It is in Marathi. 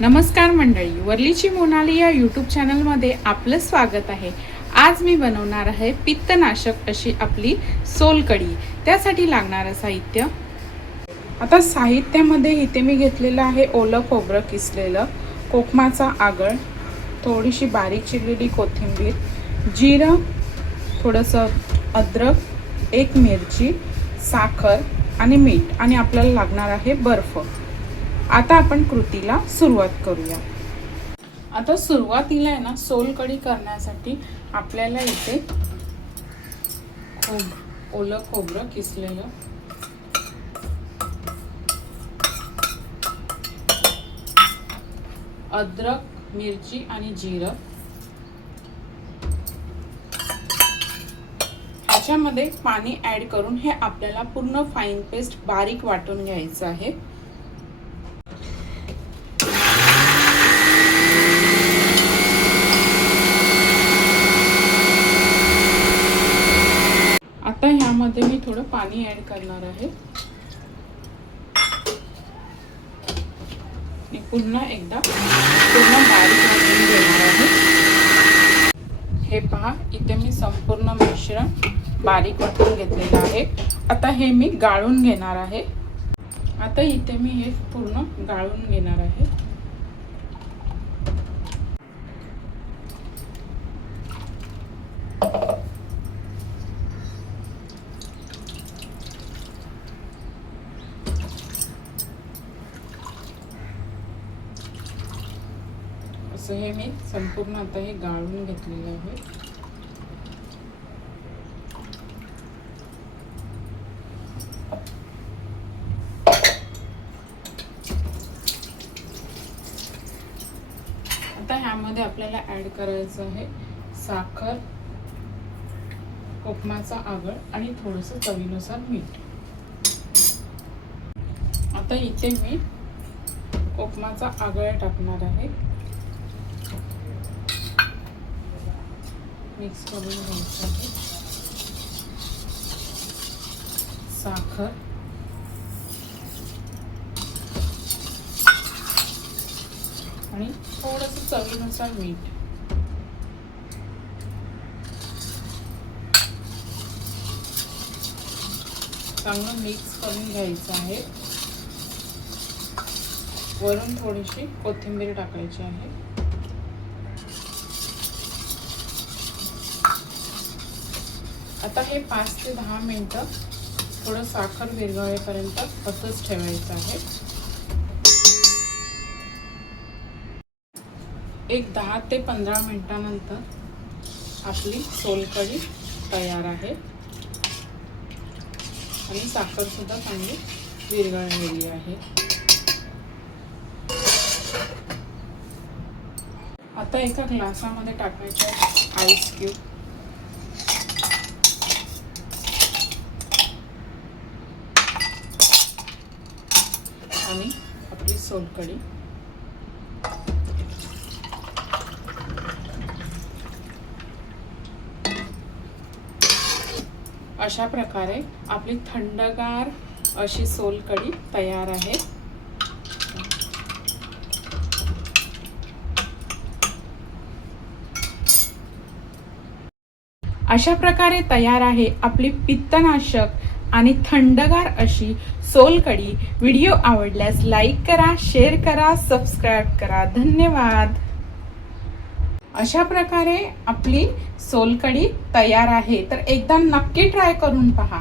नमस्कार मंडळी, वरलीची मोनाली या यूट्यूब चॅनलमध्ये आपलं स्वागत आहे। आज मी बनवणार आहे पित्तनाशक अशी आपली सोलकढी। त्यासाठी लागणारं साहित्य, आता साहित्यामध्ये इथे मी घेतलेलं आहे ओलं खोबरं किसलेलं, कोकमाचा आगळ, थोडीशी बारीक चिरलेली कोथिंबीर, जिरं, थोडंसं अद्रक, एक मिरची, साखर आणि मीठ, आणि आपल्याला लागणार आहे बर्फ। आता आपण कृतीला सुरुवात करूया। आता सुरुवातीला आहे ना, सोलकढी करण्यासाठी आपल्याला इथे ओलं खोबरं किसलेलं, अद्रक, मिरची आणि जिरं, ह्याच्यामध्ये पाणी ऍड करून हे आपल्याला पूर्ण फाईन पेस्ट बारीक वाटून घ्यायचं आहे। आता ह्यामध्ये मी थोडं पाणी ऍड करणार आहे आणि पुन्हा एकदा पूर्ण बारीक वाटून घेणार आहे। हे पहा, इथे मी संपूर्ण मिश्रण बारीक वाटून घेतलेलं आहे। आता हे मी गाळून घेणार आहे। आता इथे मी हे पूर्ण गाळून घेणार आहे। असं हे मी संपूर्ण आता हे गाळून घेतलेलं आहे। आता ह्यामध्ये आपल्याला ऍड करायचं आहे साखर, कोकमाचा आगळ आणि थोडंसं चवीनुसार मीठ। आता इथे मी कोकमाचा आगळ टाकणार आहे, मिक्स करून घ्यायचं आहे। साखर, आणि थोडंसं चवीनुसार मीठ। चांगलं मिक्स करून घ्यायचं आहे। वरून थोडीशी कोथिंबीर टाकायची आहे। आता हे 5 ते 10 मिनिटं थोडं साखर विरघळेपर्यंत असंच ठेवायचं आहे। एक 10 ते 15 मिनिटांनंतर आपली सोलकढी तयार आहे आणि साखर सुद्धा चांगली विरघळलेली आहे। आता एका ग्लासामध्ये टाकायचे आईस क्यूब, आणि आपली सोलकढी। अशा प्रकारे आपली थंडगार अशी सोलकढी तयार आहे। अशा प्रकारे तयार आहे आपली पित्तनाशक आणि थंडगार अशी सोलकढी। व्हिडिओ आवडल्यास लाईक करा, शेअर करा, सबस्क्राईब करा। धन्यवाद। अशा प्रकारे आपली सोलकढी तयार आहे, तर एकदा नक्की ट्राय करून पहा।